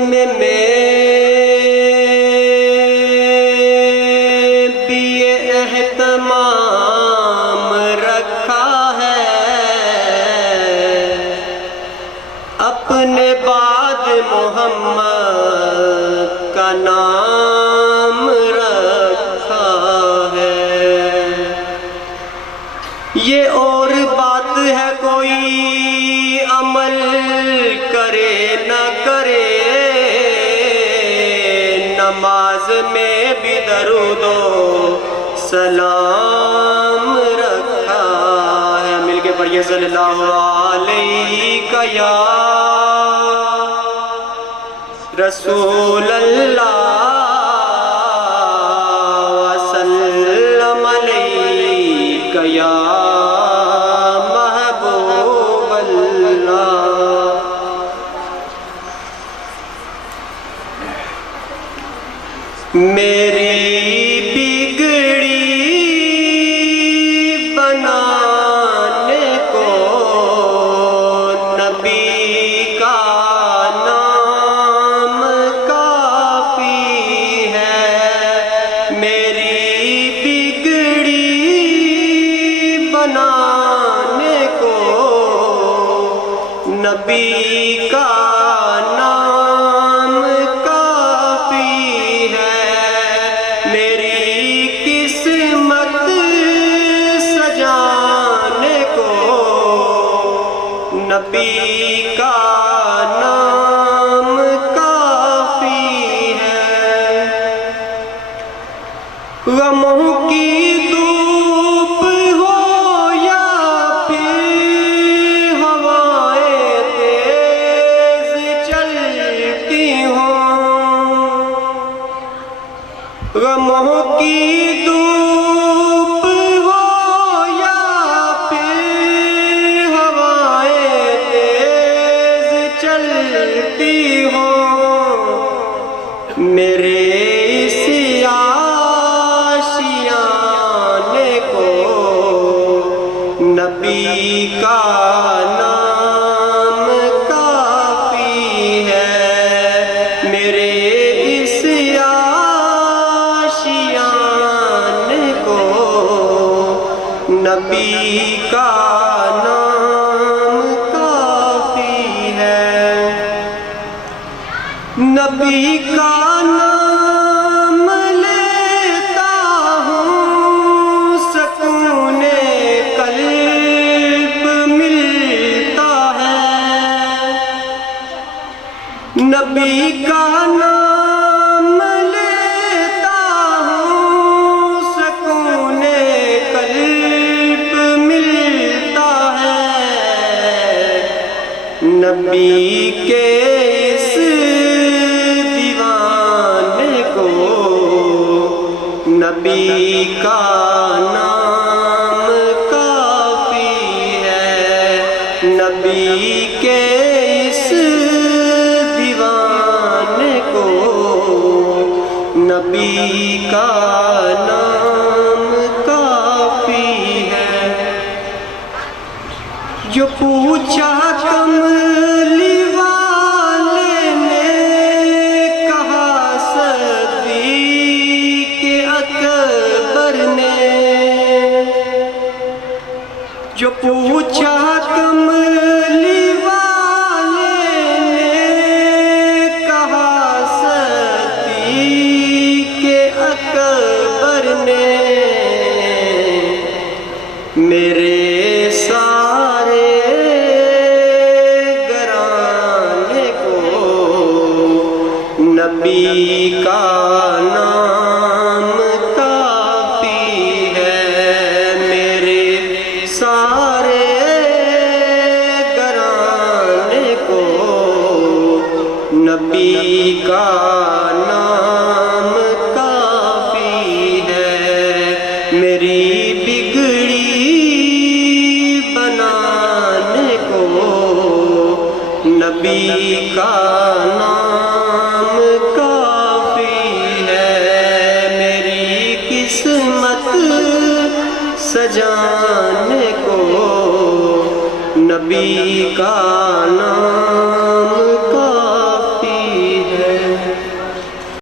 میں بھی یہ اہتمام رکھا ہے، اپنے بعد محمد کا نام رکھا ہے۔ یہ اور بات ہے کوئی عمل کرے نہ کرے، نماز میں بھی درود و سلام رکھا ہے۔ مل کے پڑھیے صلی اللہ علیہ یا رسول اللہ وسلم علیہ یا محبوب اللہ۔ میری بگڑی بنانے کو نبی کا نام کافی ہے، میری بگڑی بنانے کو نبی کا نام کافی ہے، میری قسمت سجانے کو نبی کا نام کافی ہے۔ غموں کی دھوپ ہو یا پھر ہوائیں تیز چلتی ہوں، غموں کی دھوپ ہو یا پھر ہوائیں تیز چلتی ہوں، میرے اس آشیانے کو نبی کا نام کافی ہے، میرے اس آشیانے کو نبی کا نام کافی ہے۔ نبی کا نام لیتا ہوں سکون قلب ملتا ہے، نبی کا نام لیتا ہوں سکون قلب ملتا ہے، نبی کے اس دیوانے کو نبی کا نام کافی ہے، نبی کے اس دیوانے کو نبی کا نام کافی ہے۔ جو پوچھا کملی والے نے کہا صدیق اکبر نے، جو پوچھا کملی والے نے کہا صدیق اکبر نے، میرے سارے گھرانے کو نبی کا نام کافی ہے، میرے سارے گھرانے کو نبی کا نام کافی ہے، میری بگڑی بنانے کو نبی کا نام کافی ہے، میری قسمت سجانے کو نبی کا